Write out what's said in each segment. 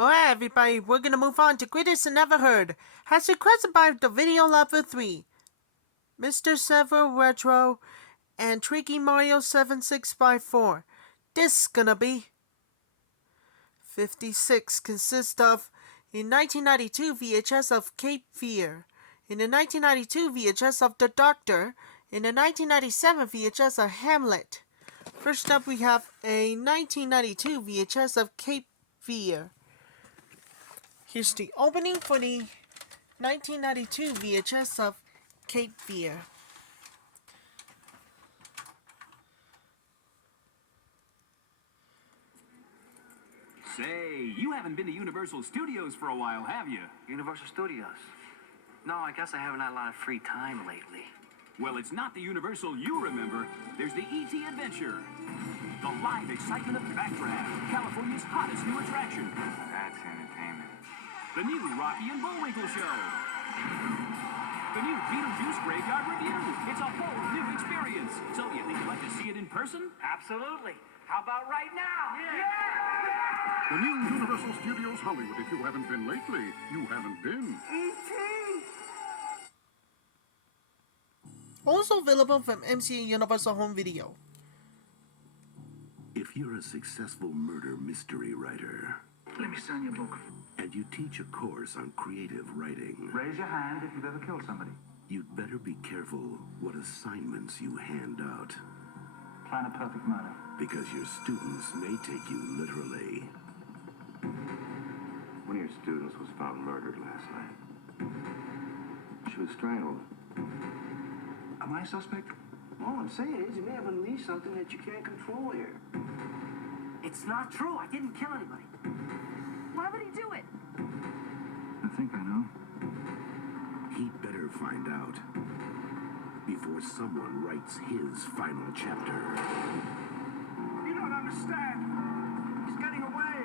Alright everybody, we're gonna move on to Greatest and Never Heard. Has requested by the Video Lover 3, MrServoRetro, and Tricky Mario 7654. This is gonna be 56. Consists of a 1992 VHS of Cape Fear, in a 1992 VHS of The Doctor, in a 1997 VHS of Hamlet. First up we have a 1992 VHS of Cape Fear. Here's the opening for the 1992 VHS of Cape Fear. Say, you haven't been to Universal Studios for a while, have you? Universal Studios? No, I guess I haven't had a lot of free time lately. Well, it's not the Universal you remember. There's the E.T. Adventure. The live excitement of Backdraft, California's hottest new attraction. That's entertainment. The new Rocky and Bullwinkle Show. The new Beetlejuice Graveyard Review. It's a whole new experience. So you think you'd like to see it in person? Absolutely. How about right now? The new Universal Studios Hollywood. If you haven't been lately, you haven't been. E.T. Also available from MCA Universal Home Video. If you're a successful murder mystery writer, Let me sign your book. and you teach a course on creative writing, Raise your hand if you've ever killed somebody. you'd better be careful what assignments you hand out, Plan a perfect murder. because your students may take you literally. One of your students was found murdered last night. She was strangled. Am I a suspect? All I'm saying is you may have unleashed something that you can't control here. It's not true. I didn't kill anybody. Why would he do it? I think I know. He'd better find out before someone writes his final chapter. You don't understand. He's getting away.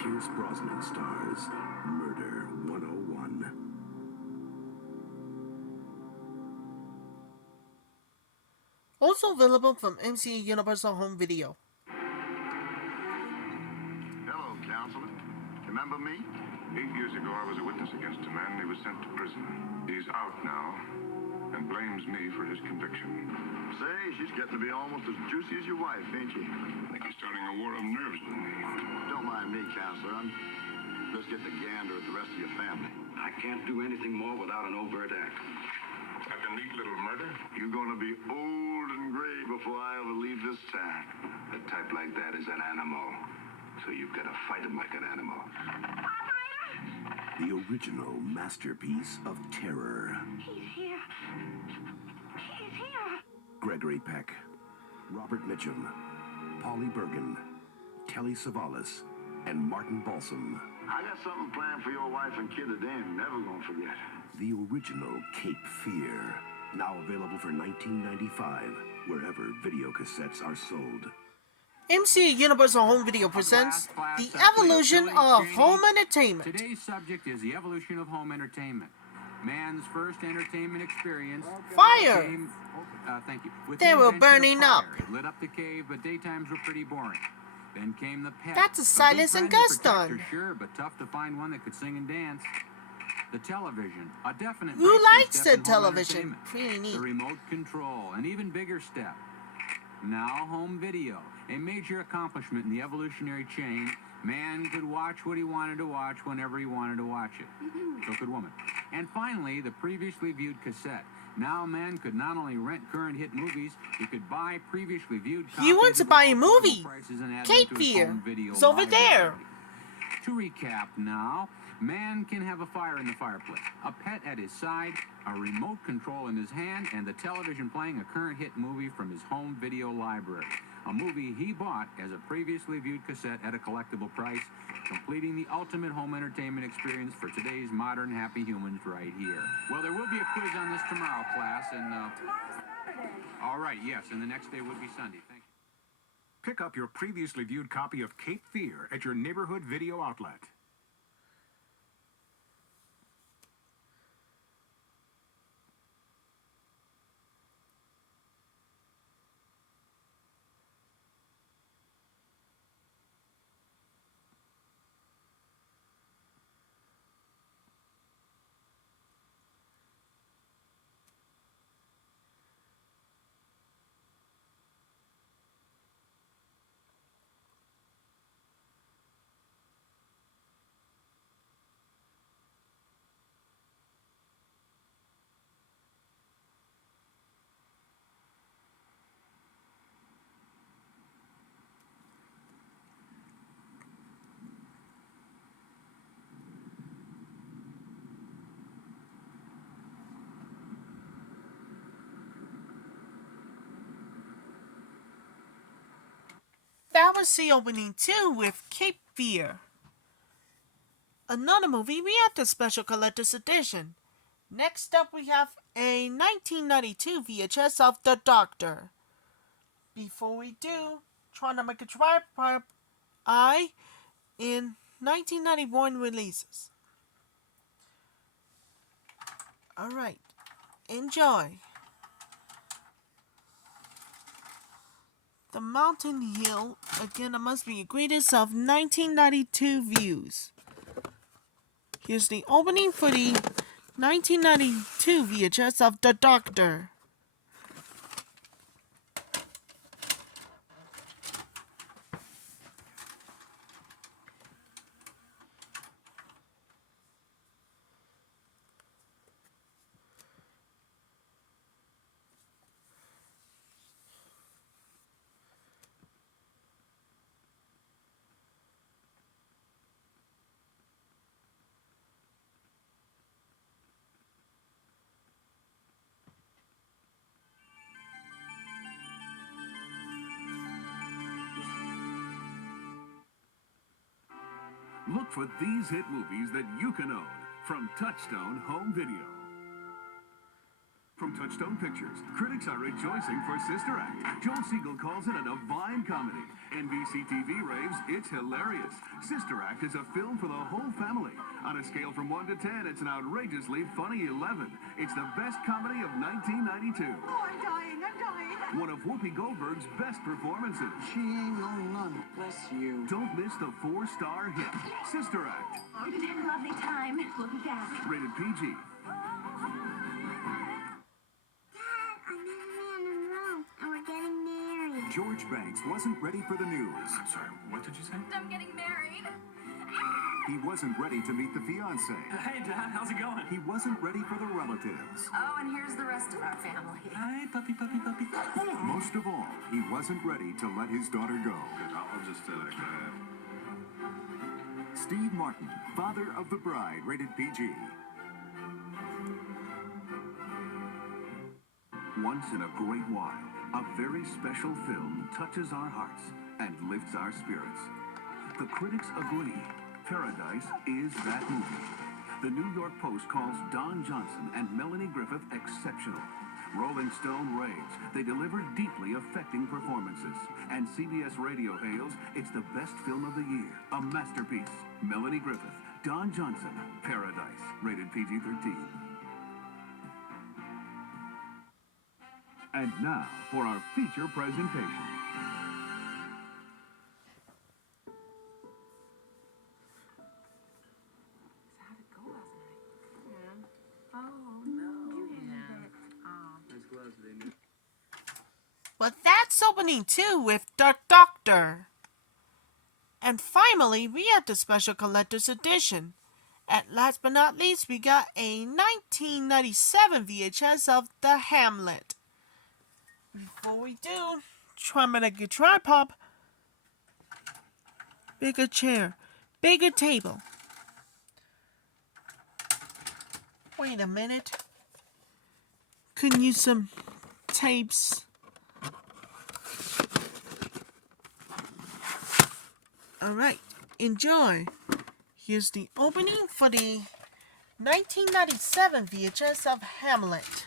Pierce Brosnan stars Murder 101. Also available from MCA Universal Home Video. Hello, counselor. Remember me? 8 years ago, I was a witness against a man. He was sent to prison. He's out now and blames me for his conviction. Say, she's getting to be almost as juicy as your wife, ain't she? I think he's starting a war of nerves with me. Don't mind me, counselor. I'm just getting a gander at the rest of your family. I can't do anything more without an overt act. Like a neat little murder? You're gonna be old and gray before I ever leave this town. A type like that is an animal. So you've got to fight him like an animal. The original masterpiece of terror. He's here. He's here. Gregory Peck, Robert Mitchum, Polly Bergen, Telly Savalas, and Martin Balsam. I got something planned for your wife and kid that they ain't never gonna forget. The original Cape Fear, now available for $19.95 wherever video cassettes are sold. MCA Universal Home Video presents The Evolution of Home Entertainment. Today's subject is the evolution of home entertainment. Man's first entertainment experience. Fire! Came, thank you. With They the were invention of burning fire. up. It lit up the cave, but daytimes were pretty boring. Then came the pet. That's a big Silas and friend Gus protector, done. Sure, but tough to find one that could sing and dance. The television, a definite. Who breakthrough likes step the in home television? entertainment. Pretty neat. The remote control, an even bigger step. Now home video, a major accomplishment in the evolutionary chain. Man could watch what he wanted to watch whenever he wanted to watch it. So could woman. And finally, the previously viewed cassette. Now man could not only rent current hit movies, he could buy previously viewed copies. You want to at buy a affordable movie? prices and add Cape them to his Fear. home video It's over library. there. To recap now, man can have a fire in the fireplace, a pet at his side, a remote control in his hand, and the television playing a current hit movie from his home video library. A movie he bought as a previously viewed cassette at a collectible price, completing the ultimate home entertainment experience for today's modern happy humans right here. Well, there will be a quiz on this tomorrow, class, and Tomorrow's Saturday. all right, yes, and the next day would be Sunday. Thank you. Pick up your previously viewed copy of Cape Fear at your neighborhood video outlet. That was the opening too with Cape Fear. Another movie, we have the special collector's edition. Next up, we have a 1992 VHS of The Doctor. Before we do, trying to make a tripod eye in 1991 releases. Alright, enjoy. The Mountain Hill, again, it must be the greatest of 1992 views. Here's the opening for the 1992 VHS of The Doctor. Look for these hit movies that you can own from Touchstone Home Video. From Touchstone Pictures, critics are rejoicing for Sister Act. Joel Siegel calls it a divine comedy. NBC TV raves it's hilarious. Sister Act is a film for the whole family. On a scale from 1 to 10, it's an outrageously funny 11. It's the best comedy of 1992. Oh, I'm dying. One of Whoopi Goldberg's best performances. She ain't no nun. Bless you. Don't miss the 4-star hit, Sister Act. It's been a lovely time. We'll be back. Rated PG. George Banks wasn't ready for the news. I'm sorry, what did you say? I'm getting married. He wasn't ready to meet the fiancée. Hey, Dad, how's it going? He wasn't ready for the relatives. Oh, and here's the rest of our family. Hi, puppy. Most of all, he wasn't ready to let his daughter go. I'll just go ahead. Steve Martin, father of the bride, rated PG. Once in a great while, a very special film touches our hearts and lifts our spirits. The critics agree. Paradise is that movie. The New York Post calls Don Johnson and Melanie Griffith exceptional. Rolling Stone raves. They deliver deeply affecting performances. And CBS Radio hails it's the best film of the year. A masterpiece. Melanie Griffith, Don Johnson, Paradise, rated PG-13. And now for our feature presentation. How'd it go last night? Yeah. Oh, no. You hated it. Nice gloves, baby. But that's opening too with The Doctor. And finally, we have the special collector's edition. At last but not least, we got a 1997 VHS of The Hamlet. Before we do, try to make a tripod, bigger chair, bigger table. Wait a minute. Could use some tapes. Alright, enjoy. Here's the opening for the 1997 VHS of Hamlet.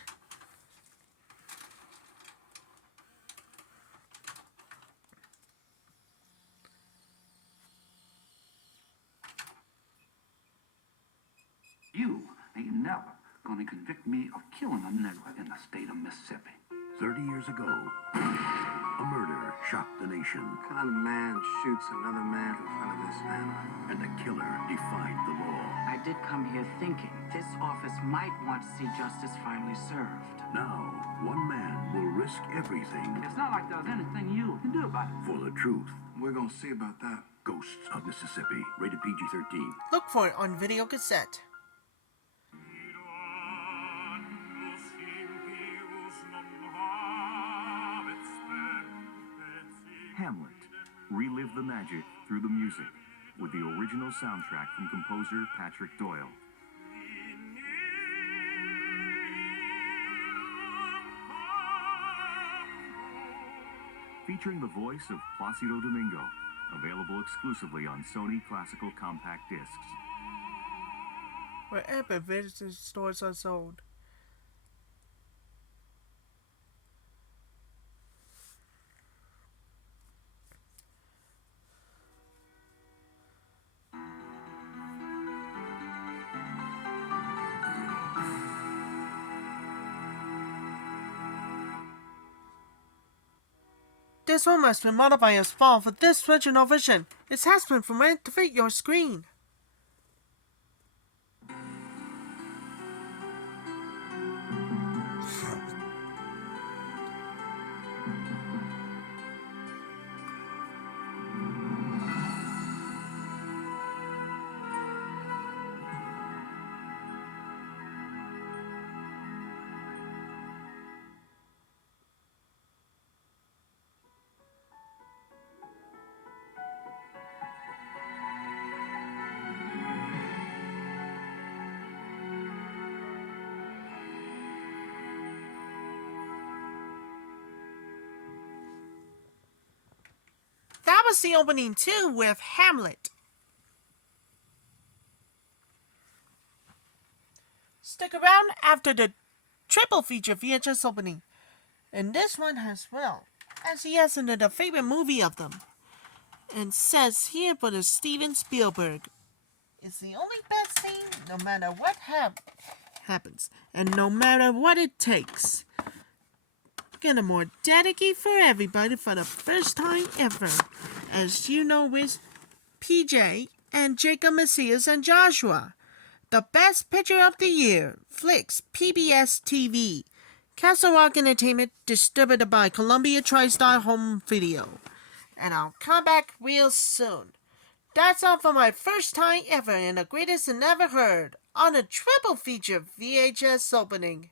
You ain't never gonna convict me of killing a nigger in the state of Mississippi. 30 years ago, a murder shocked the nation, What kind of man shoots another man in front of this family? and the killer defied the law. I did come here thinking this office might want to see justice finally served. Now, one man will risk everything It's not like there's anything you can do about it. for the truth. We're gonna see about that. Ghosts of Mississippi, rated PG-13. Look for it on video cassette. Hamlet. Relive the magic through the music with the original soundtrack from composer Patrick Doyle. featuring the voice of Placido Domingo. Available exclusively on Sony Classical Compact Discs. Wherever video stores are sold. This one must be modified as well for this original version. It has been formatted to fit your screen. That was the opening too with Hamlet. Stick around after the triple feature VHS opening. And this one as well, as he has another favorite movie of them. And says here for the Steven Spielberg. It's the only best thing no matter what happens. And no matter what it takes. Get a more dedicated for everybody for the first time ever. As you know with PJ and Jacob Macias and Joshua. The best picture of the year. Flicks PBS TV. Castle Rock Entertainment distributed by Columbia TriStar Home Video. And I'll come back real soon. That's all for my first time ever and the greatest and ever heard on a triple feature VHS opening.